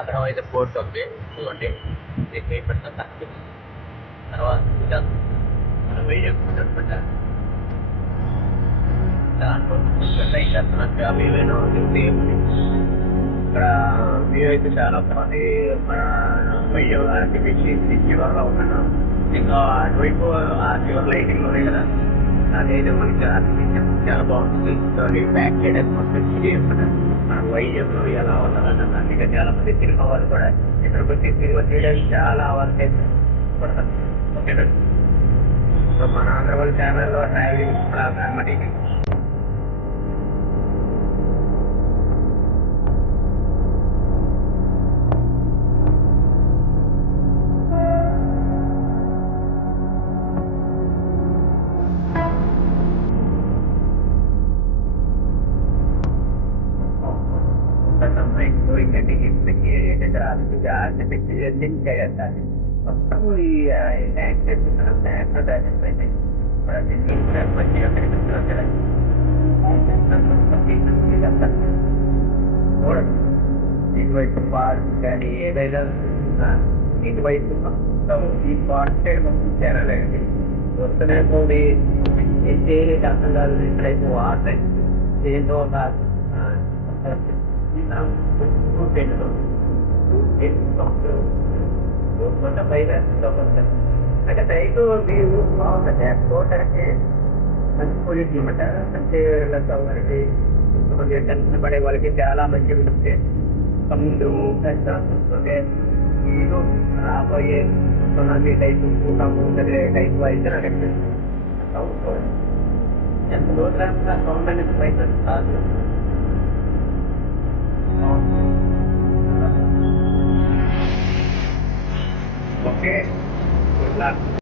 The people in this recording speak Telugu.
అక్కడ అయితే పోర్ట్ ఉంది. చూడండి. మీకు పెడతా తక్కువ తర్వాత ఇంకా మనం వేయకుండా దాంట్లో మనకి ఏమైనా ఉంది. ఇక్కడ వ్యూ అయితే చాలా బాగుంది. మన వెయ్యడానికి మిషన్ చివరిలో ఉన్నాను ఇంకా అటువైపు ఆ చివరి లైటింగ్ ఉన్నాయి కదా. అదైతే మనకి అనిపించడం చాలా బాగుంటుంది బ్యాక్ చేయడానికి మొత్తం చేయకుండా ఎలా ఉండాలన్న ఇంకా చాలా మంది సినిమా వాళ్ళు కూడా ఇక్కడికి వచ్చి సినిమా చేయడానికి చాలా వరకు పడతారు మన ఆంధ్ర వాళ్ళు ఛానల్లో ట్రావెలింగ్ అన్నమాట समय कोई घटी दिन क्या रहता है। कोई लाइट से होता है सदा पहले बड़ा दिन दिन का बच्चे अपने बच्चों से थोड़ा दिन वही पार करी ये रहेगा दिन वही तो इंपॉर्टेंट चैनल है। उसने को भी इसे डाक्टर डाल रहे वो आ रहे दो साल చేరే అర్థం కాదు ఇక్కడైపు వాటర్ ఏంటో కాదు కొంచెం బయట అంటే రైతు మీరు బాగుంటుంది ఎక్స్పోర్ట్ అంటే మంచి పొజిషన్ అనమాట అంటే వాళ్ళకి కొంచెం టెన్షన్ పడే వాళ్ళకి చాలా మంచి ఉంటుంది సముద్రము పెద్ద మీరు రాబోయే సునామీ టైపు భూకంపం జరిగే టైపు అయితే ఎంత దూరం సౌండ్ అనేది బయట కాదు Okay. Good luck.